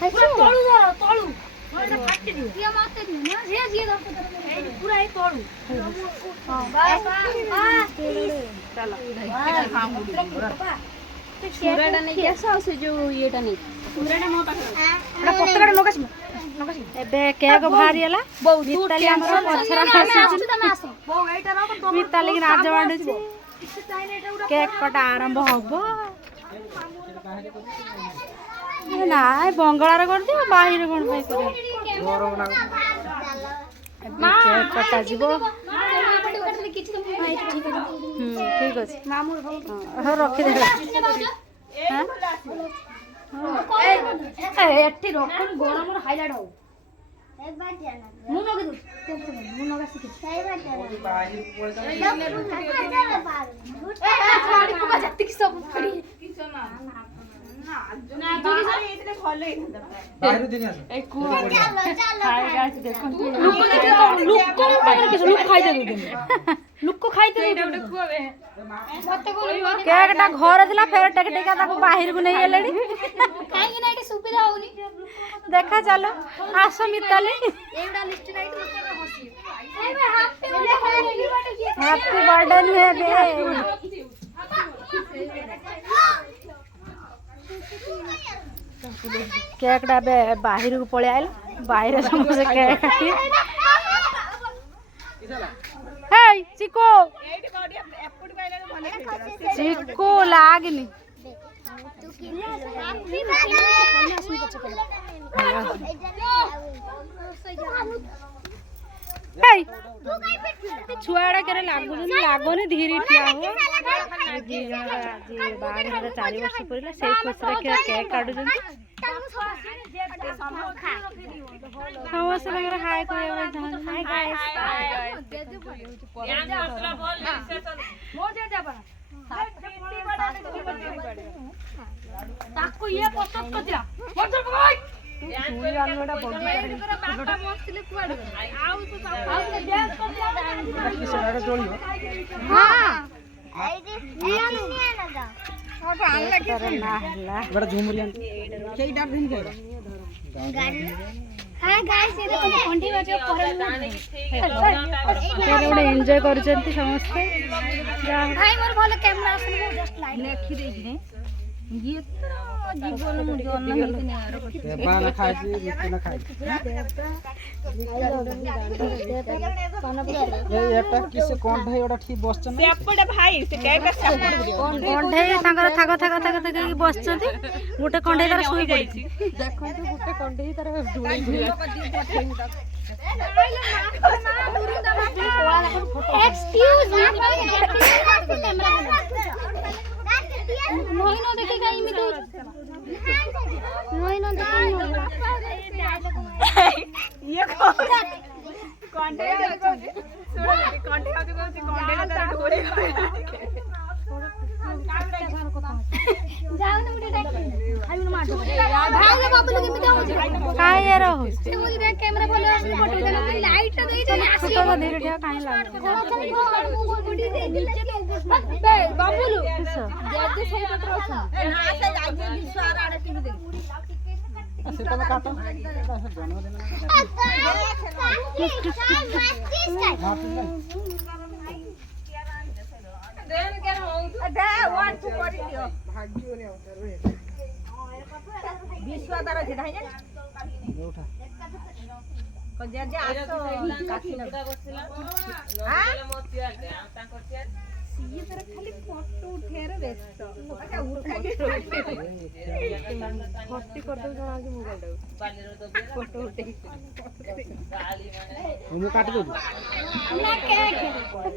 ପୁରା ତଳୁ ଧର ତଳୁ ଏଟା ଫାଟି ଦିଅ କିଏ ମାତେ ଦିଅ ନା ସେ ଯିଏ ଧର ଏଇ ପୁରା ଏଇ ତଳୁ ହଁ ବାସ୍ ଚାଲ ସୁରାଟା ନେଇକି ଆସ ଆଉ ସେ ଯୋଉ ଇଏଟା ନେଇ ସୁରାଟା ମୋ ପାଖରେ ଏଟା ପତ୍ରଟା ନକାସି ଏବେ କେକ୍ ବାହାରି ହେଲା ମିତାଲି ଆମର ପଛରେ ଆସୁଛି ବୋଉ ଏଇଟା ରଖ ମିତାଲି କି ନାଜ ବାଣ୍ଡୁଛି କେକ୍ କଟା ଆରମ୍ଭ ହବ ନାଇଁ ବଙ୍ଗଳାରେ କରିଦିଅ ବାହିରେ କଣ ପାଇଁ କରିବ କେକ୍ କଟା ଯିବ ଠିକ ଅଛି ହଉ ରଖିଦେବେ ଏଠି ରଖୁନି ଗରମର ହାଇଲାଇଟ୍ ହଉ ମୁଁ ନଗେଇ ଦଉଛି ମୁଁ ନଗା ଶିଖିଛି ଯେତିକି ସବୁ ଲୋକ ଖାଇତେ କେକ୍ଟା ଘରେ ଥିଲା ଫେର ଟେକି ଟେକା ତାକୁ ବାହାରକୁ ନେଇ ଗଲେଣି କାହିଁକି ନା ଏଠି ସୁବିଧା ହଉନି ଦେଖା ଚାଲୁ ଆସ ମିତାଲି ହାପି ବର୍ଥଡେ ନୁହେଁ କେକ୍ଟା ଏବେ ବାହାରକୁ ପଳେଇ ଆଇଲା ବାହାରେ ସମସ୍ତେ କେକ୍ କାଟି ହେଇ ଚିକୁ ଚିକୁ ଲାଗନି ଛୁଆड़ा के लगुनि धीरे ठिया हो आज बाहर 4 वर्ष पड़े से खुशी केक काटुं समस्त हाय एंजॉय कर समस्ते जीवन गोटे कंढे तार शुई पड़ी गोटे कंढे तार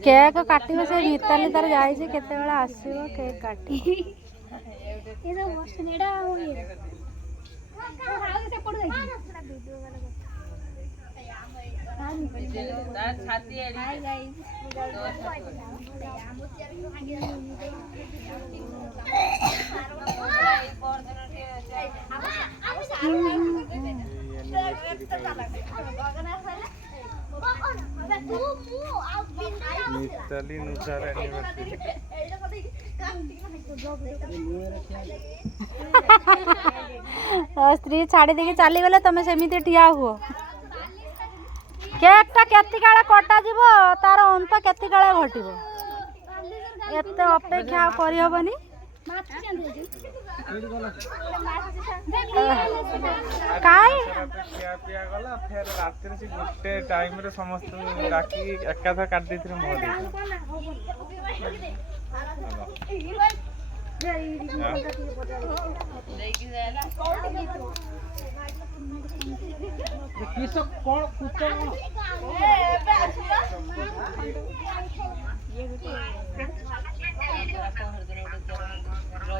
केक काट से मिताली तार जाए केते बेला आसीबो केक काटी मिताली नुसार एनिवर्सरी स्त्री छाड़ी देके चली गले तुम सेमती ठिया हुआ केक टा केती काले कटा जीव तार अंत केती काले घटिव एते अपेक्षा करि हबनी काई पिया पिया गला फिर रात रे से गुटे टाइम रे समस्त राखी एकाधा काट देथिरे मोर किसक कोन कुत्ता रे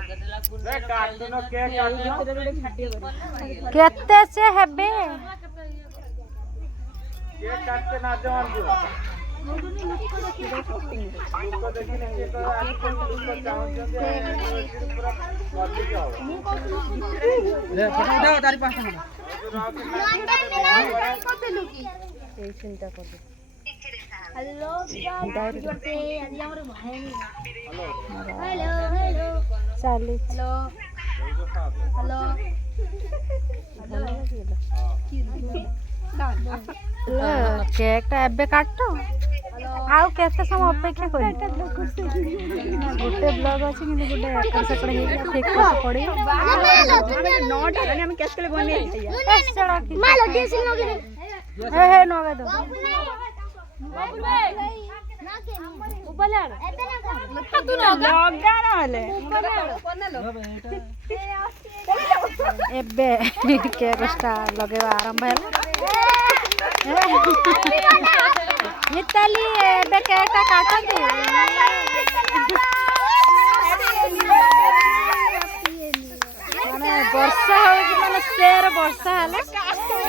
काटनो के काटनो केते से हेबे के काटते ना जवान जो लोक देखिने के तो आजकल लोक चाहते पूरा बदली जाओ रे फोटो उठाओ तारी पास में এই চিন্তা করবে हेलो जोड़ते आज हमरे भाई हेलो हेलो चाली हेलो हेलो केक टा एबे काटो आउ केते समय अपेक्षा करी गोटे ब्लॉग अछि कि गोटे एकर से पड़े ठीक कर पड़ी नोट यानी हम केस के बने चलो मालो देसी लोगे हे नगे दो एबे केक स्टार लगेवा आरंभ है मिताली एबे केक टा काटती माने वर्षा हो कि माने शेर वर्षा हले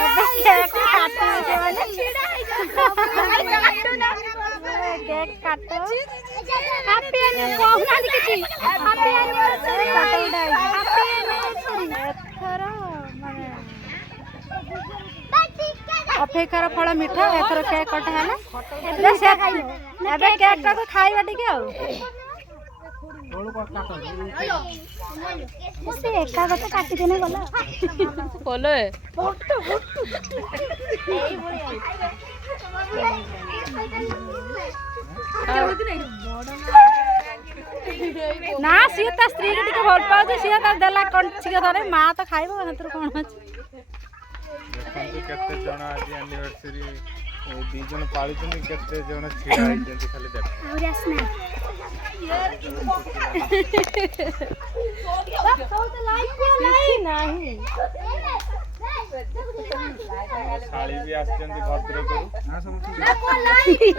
एबे केक काटती माने केक काटो हैप्पी एनिवर्सरी कहना किछि हैप्पी एनिवर्सरी एथर माने अपेक्षार फल मिठा एथर केक कटा है एबे केक टा खाइबा टिके आ से एका गता काटी देने गला बोले ना सी ता स्त्री के टिके भल पाउ सी ता देला कोन छिके धरे मां तो खाइबो हतर कोन अछि देखंतु केते जण आज एनिवर्सरी दी जण पाळिछन केते जण छिडा आइछन खाली देख और असना नहीं साड़ी भी आछन भद्र करू हां सब ठीक